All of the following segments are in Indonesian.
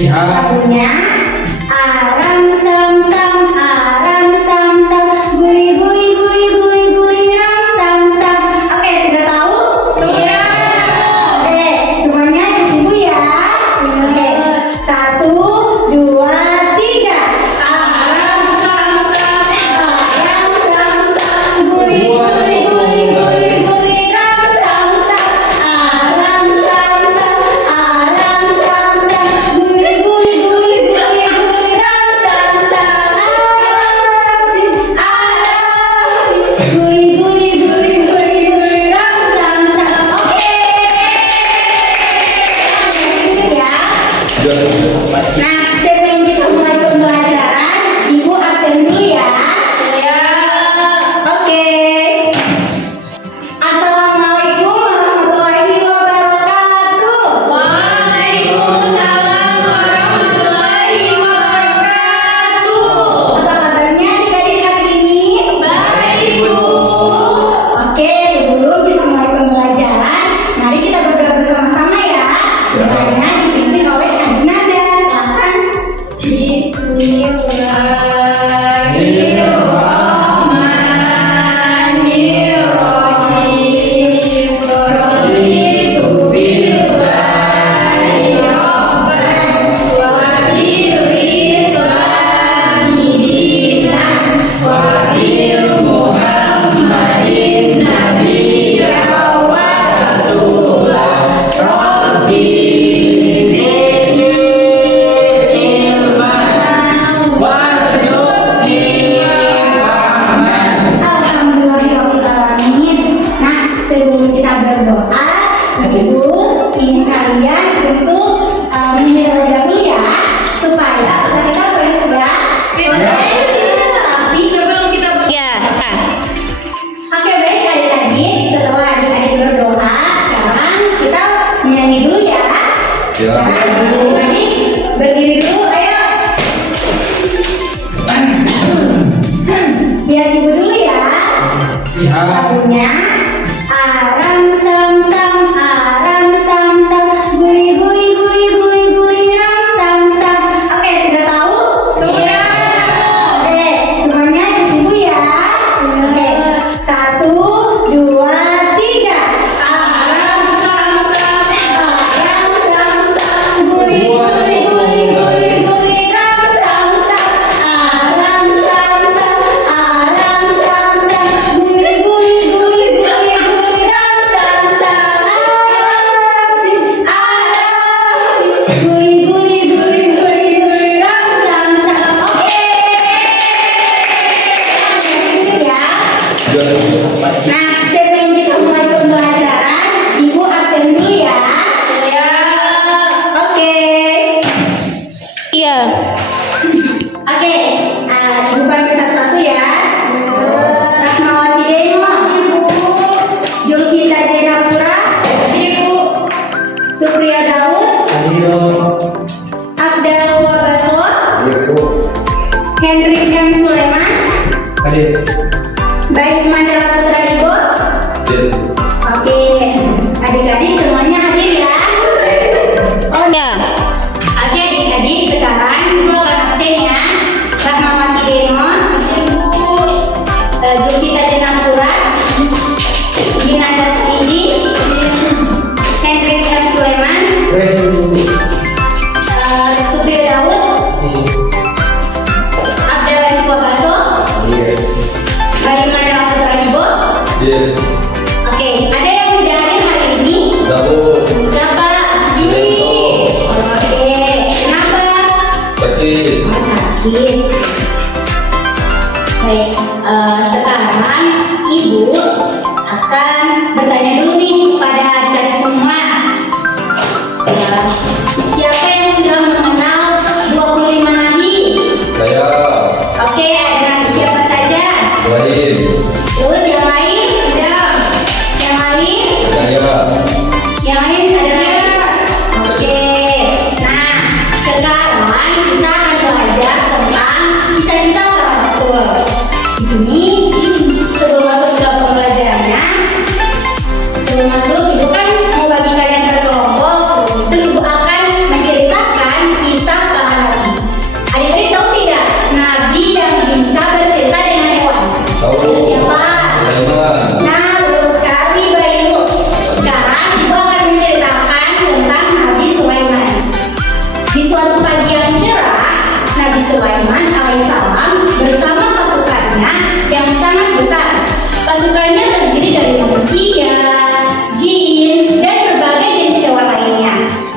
Lagunya aram sam sam, aram sam sam, guli guli guli guli guli ram sam sam. Oke, sudah tahu? Sudah. Oke, semuanya ibu ya. Oke, 1, 2, 3. Aram sam sam, Aram sam sam, guli guli guli guli guli ram sam sam. Aram sam sam, aram sam sam, guli guli guli guli guli ram sam sam. Aram sim, guli guli guli guli guli ram sam sam. Oke. Ya. Nah, sebelum kita mulai pembelajaran, Ibu absen dulu ya. ya. Oke. Assalamualaikum warahmatullahi wabarakatuh. Waalaikumsalam warahmatullahi wabarakatuh. Apa kabarnya adik-adik hari ini? Baik, Bu. Oke, sebelum kita mulai pembelajaran, mari kita berdoa bersama-sama ya. Doanya dipimpin oleh Adik Nanda. Silakan. Bismillahirrahmanirrahim. Raditu billahi rabban wa bil islami dinan wa bil Muhammadin nabiyyan wa rasulah. Rabbi zidni ilman warzuqni fahman. Alhamdulillahirrahmanirrahim. Nah, sebelum kita berdoa, Ibu ingin kalian untuk menyelesaikan dahulu ya, supaya kita fresh ya. Tapi Sebelum kita oke, baik adik-adik, setelah adik-adik berdoa, sekarang kita menyanyi dulu ya. Sekarang adik-adik berdiri dulu, ayo. Lihat Ibu dulu ya. Lagunya aram sam sam, aram sam sam, guli guli guli guli guli ram sam sam. Oke, sudah tahu? Sudah. Oke, semuanya ibu ya. Oke, 1, 2, 3. Aram sam sam, Aram sam sam, guli guli guli guli guli ram sam sam. Aram sam sam, aram sam sam, guli guli guli guli guli ram sam sam. Aram sim, guli guli guli guli guli ram sam sam. Oke. Ya. Nah, sebelum kita mulai pembelajaran, Ibu absen dulu ya. ya. Oke. Iya. Oke, Ibu panggil satu-satu ya. Rahmawati Deno, Julfita Jenapura, Ibu. Supriya Daud, Afdal Wabaso, Hendrik M. Suleman, Baik Mandala Putra Ibo. Oke, adik-adik semuanya hadir ya. Oh ya. Oke adik-adik, sekarang Ibu akan absen ya. Rahmawati Deno, Julfita Jenapura, Ginanda Spidi, Hendrik M. Suleman, Supriya Daud, Abdal Wabaso, Sulaiman alaihissalam bersama pasukannya yang sangat besar. Pasukannya terdiri dari manusia, jin, dan berbagai jenis hewan lainnya.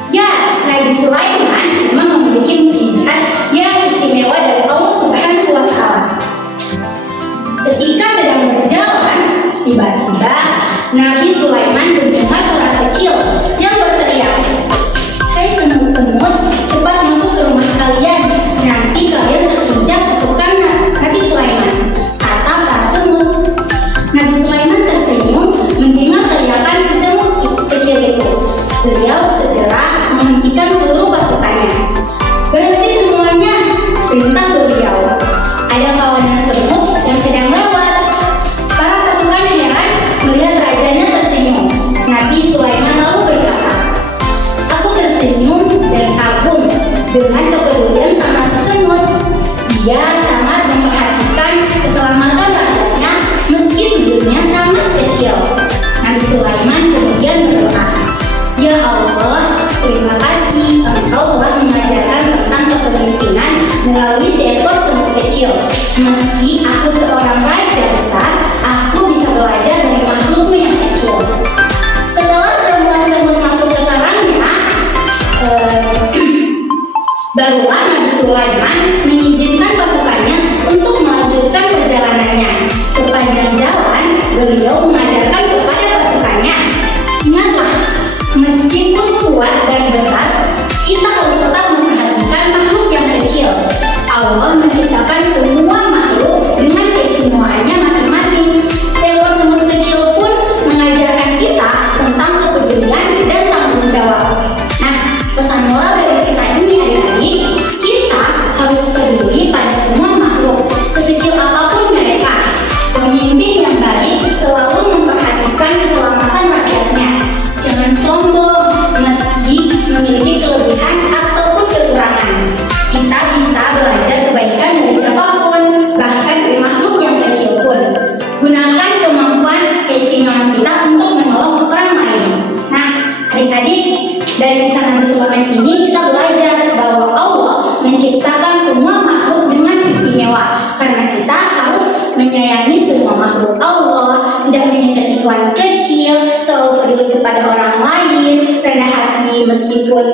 Ya, Nabi Sulaiman memang memiliki mukjizat yang istimewa dari Allah Subhanahu wa Ta'ala. Ketika sedang berjalan, tiba-tiba Nabi Sulaiman mendengar suara kecil yang berteriak, "Hai semut-semut, cepat masuk ke rumah kalian. Nanti kalian terinjak pasukan Nabi Sulaiman," kata para semut. Nabi Sulaiman tersenyum mendengar teriakan si semut kecil itu. Beliau segera menghentikan seluruh pasukannya. "Berhenti semuanya," perintah beliau. Ada kawanan semut yang sedang lewat. Para pasukan heran melihat rajanya tersenyum. Nabi Sulaiman lalu berkata, "Aku tersenyum dan kagum dengan kepedulian sang ratu semut. Dia sangat memperhatikan keselamatan rajanya meski tubuhnya sangat kecil." Nabi Sulaiman kemudian berdoa, "Ya Allah, terima kasih Engkau telah mengajarkan tentang kepemimpinan melalui seekor semut kecil. Meski aku seorang raja besar, aku bisa belajar dari makhlukmu yang kecil." Setelah semua semut masuk ke sarangnya, barulah Nabi Sulaiman mengizinkan pasukannya untuk melanjutkan perjalanannya. Sepanjang jalan, beliau mengajarkan kepada pasukannya, "Ingatlah, meskipun kuat dan besar, kita harus tetap memperhatikan makhluk yang kecil. Allah menciptakan semua makhluk dengan keistimewaannya masing-masing. Seekor semut kecil pun mengajarkan kita tentang kepedulian dan tanggung jawab." Nah, pesan moral dari kisah ini adik-adik, kita harus peduli pada semua makhluk, sekecil apapun mereka. Pemimpin yang baik selalu memperhatikan keselamatan rakyatnya. Jangan sombong meski memiliki kelebihan ataupun kekurangan. Kita bisa belajar kebaikan dari siapapun, bahkan dari makhluk yang kecil pun. Gunakan kemampuan keistimewaan kita untuk menolong orang lain. Nah, adik-adik, dari kisah Nabi Sulaiman ini kita belajar bahwa Allah menciptakan semua makhluk dengan istimewa. Karena kita harus menyayangi semua makhluk Allah, tidak memiliki kekuatan kecil, selalu peduli kepada orang lain, rendah hati meskipun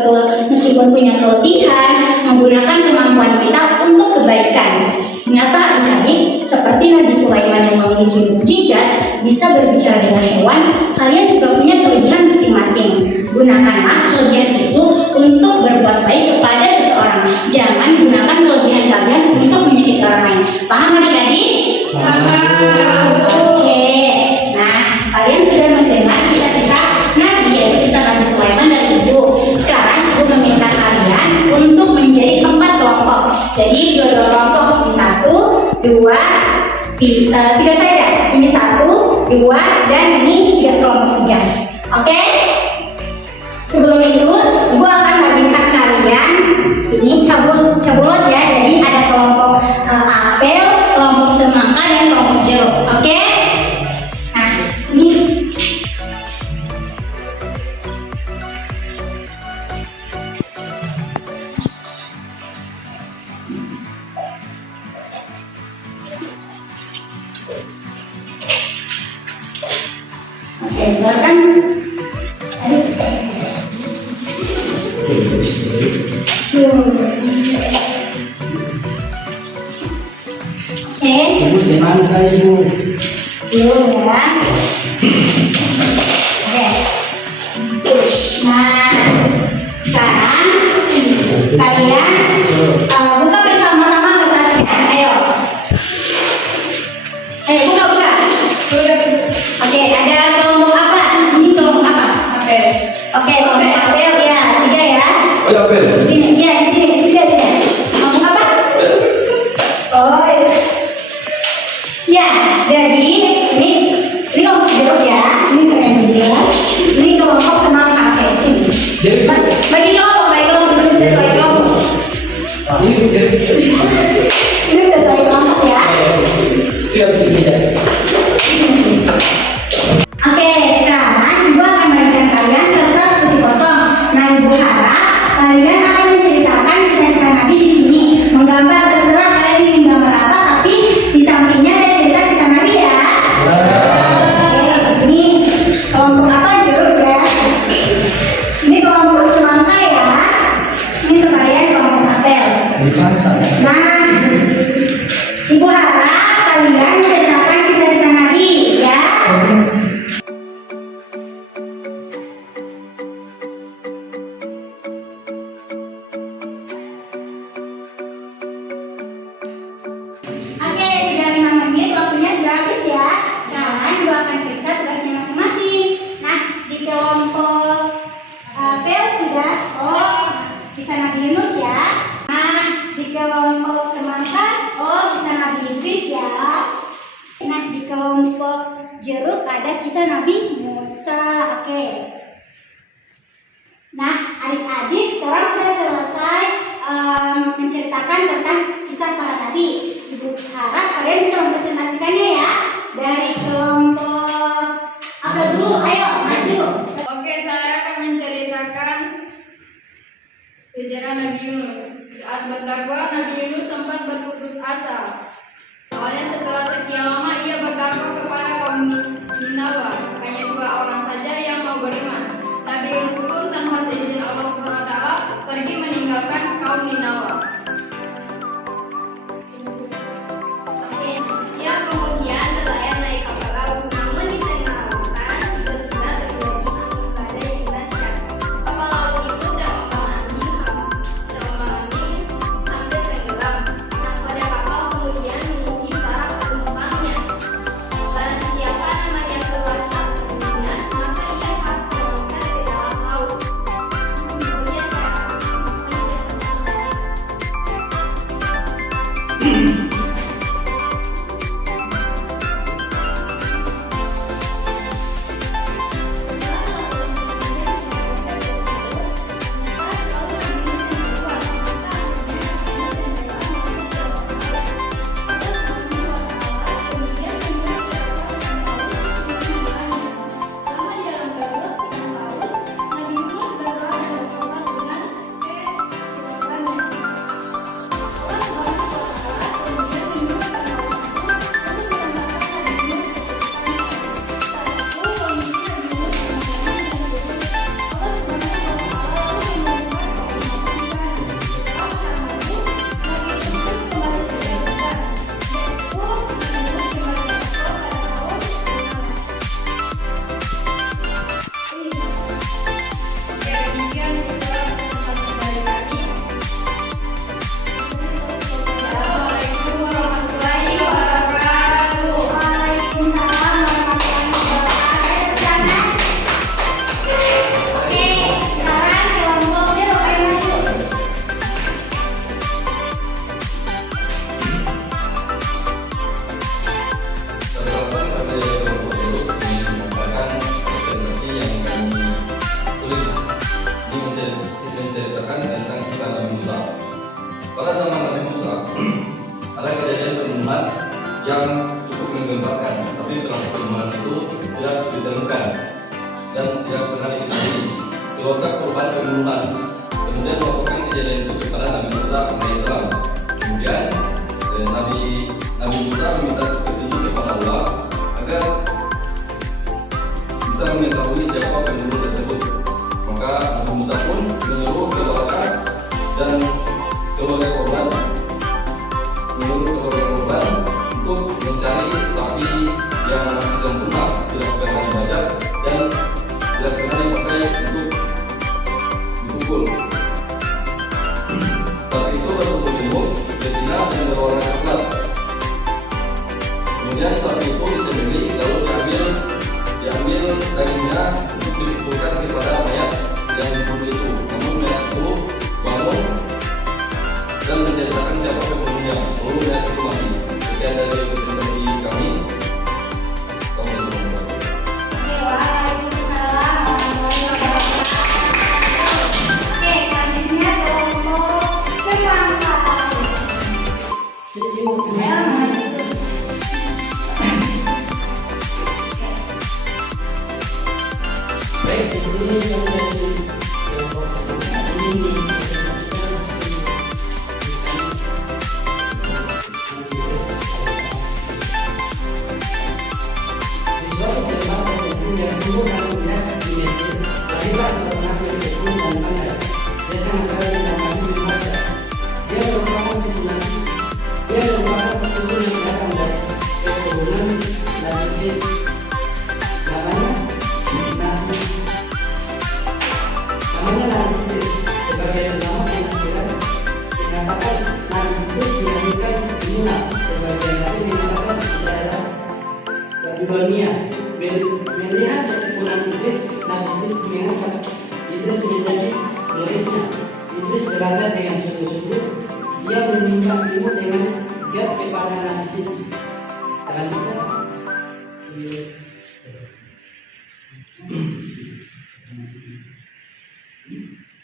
punya kelebihan, menggunakan kemampuan kita untuk kebaikan. Mengapa adik-adik seperti Nabi Sulaiman yang memiliki mukjizat bisa berbicara dengan hewan, kalian juga punya kelebihan masing-masing. Gunakanlah kelebihan itu untuk berbuat baik kepada seseorang. Jangan gunakan kelebihan kalian untuk menyakiti orang lain. Paham adik-adik? Oke. Nah, kalian sudah mendengar kisah-kisah Nabi, yaitu kisah Nabi Sulaiman dan Ibu. Sekarang aku meminta kalian untuk menjadi 4 kelompok. Jadi 2 kelompok, ini 1, 2, 3 saja. Ini 1, 2, dan ini 3 kelompok 3. Oke? Sebelum itu, Ibu akan bagikan kalian ini cabulot ya. Jadi ada kelompok apel, kelompok semangka, dan kelompok jeruk. Oke? Nah, ini oke, silakan. Oke. Ibu semangka ibu. Dulu ya. Oke. Nah, sekarang kalian buka bersama-sama kertasnya. Ayo. Buka. Oke, ada kelompok apa? Ini kelompok apa? Oke, kelompok apel ya. 3 ya. Oh ya, Bel. Di sini, ya di sini. 3. Kelompok apa? Oh, ya. Jadi ini kelompok jeruk ya. Ini kalian juga. Ini kelompok semangka. Oke, sini. Jadi, Bagi kelompok dulu sesuai kelompok. ini jadi. Ini sesuai kelompok ya. Siap sini ya. Oke, sekarang Ibu akan bagikan kalian kertas putih kosong. Nah, Ibu harap kalian akan menceritakan kisah-kisah Nabi di sini, menggambar Dipasang. Nah, Ibu harap kalian menceritakan kisah-kisah Nabi ya. Oke, sudah 5 menit, waktunya sudah habis ya. Sekarang Ibu akan periksa tugasnya masing-masing. Nah, di kelompok P sudah. Oh, kisah Nabi Yunus ya. Nah, di kelompok semangka, oh kisah Nabi Idris ya. Nah, di kelompok jeruk ada kisah Nabi Musa. Oke. Nah, adik-adik sekarang sudah selesai menceritakan tentang kisah para nabi. Ibu harap kalian bisa mempresentasikannya ya. Dari kelompok apa dulu? Ayo maju. Oke, saya akan menceritakan sejarah Nabi Yunus. Saat berdakwah, Nabi Yunus sempat berputus asa. Soalnya setelah sekian lama ia berdakwah kepada kaum Ninawa. Hanya 2 orang saja yang mau beriman. Nabi Yunus pun tanpa seizin Allah SWT pergi meninggalkan kaum Ninawa. Ia kemudian berlayar naik kapal laut, namun di tengah lautan tiba-tiba terjadi angin badai yang dahsyat. Kapal laut itu hampir tenggelam. Nahkoda kapal kemudian menguji para penumpangnya. Barang siapa namanya keluar saat perjalanan, maka ia harus meloncat ke dalam laut. Kemudian para penumpang Assalamualaikum warahmatullahi wabarakatuh. Waalaikumsalam warahmatullahi wabarakatuh. Oke, sekarang kelompok jeruk ayo maju. Pertama pada kelompok jeruk ini merupakan presentasi yang kami tulis. Ini menceritakan tentang kisah Nabi Musa. Pada zaman Nabi Musa ada kejadian pembunuhan yang cukup menggemparkan, tapi pelaku pembunuhan itu tidak ditemukan dan tidak pernah diketahui keluarga korban pembunuhan. Kemudian melakukan kejadian itu kepada Nabi Musa alaihissalam. Kemudian Nabi Musa meminta petunjuk kepada Allah agar bisa mengetahui siapa pembunuh tersebut. Maka Nabi Musa pun menyuruh keluarga dan keluarga korban untuk mencari sapi yang masih sempurna, tidak pernah dibajak dan tidak pernah dipakai untuk dipukul. Sapi itu bertubuh gemuk, betina dan berwarna coklat. Kemudian sapi itu disembelih lalu diambil dagingnya untuk dipukulkan kepada mayat yang dibunuh itu. Namun mayat itu bangun dan menceritakan siapa pembunuhnya. Lalu mayat itu mati. Sekian dari presentasi kami. Oke, waalaikumsalam warahmatullahi wabarakatuh. Oke, selanjutnya kelompok semangka. Ayo maju. Baik, di sini menjadi dunia. Melihat keturunan Idris, Nabi Idris mengangkat Idris menjadi muridnya. Idris belajar dengan sungguh-sungguh. Dia menimba ilmu dengan giat kepada Nabi Idris. Selanjutnya,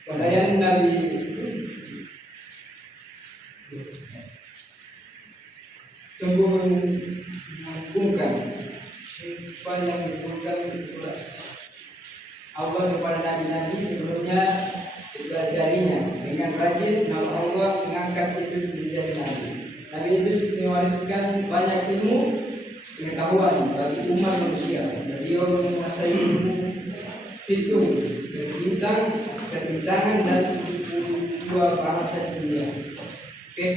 Pelayan Nabi sungguh mengagumkan sifat yang diberikan Allah kepada nabi-nabi sebelumnya dipelajarinya dengan rajin nama Allah mengangkat itu menjadi nabi. Nabi itu mewariskan banyak ilmu pengetahuan bagi umat manusia. Beliau menguasai ilmu hitung, perbintangan dan dua bahasa dunia. Oke,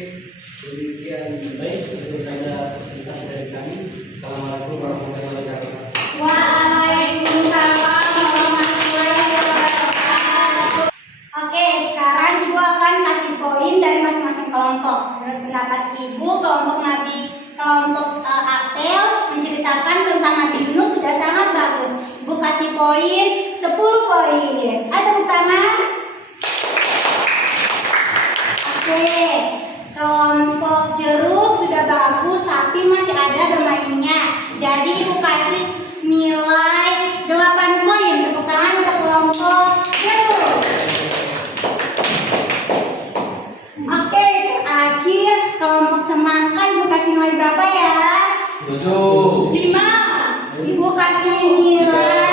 demikian. baik, itu saja presentasi dari kami. Assalamualaikum warahmatullahi wabarakatuh. Waalaikumsalam warahmatullahi wabarakatuh. Oke, sekarang Ibu akan kasih poin dari masing-masing kelompok. Menurut pendapat Ibu, kelompok Apel menceritakan tentang Nabi Yunus sudah sangat bagus. Ibu kasih poin 10 poin. Ada pertama? Oke, kelompok Jeruk sudah bagus tapi masih ada bermainnya. Jadi Ibu kasih nilai 8 poin. Tepuk tangan untuk kelompok Jeruk. Oke, terakhir kelompok Semangka Ibu kasih nilai berapa ya? 7. 5. Ibu kasih nilai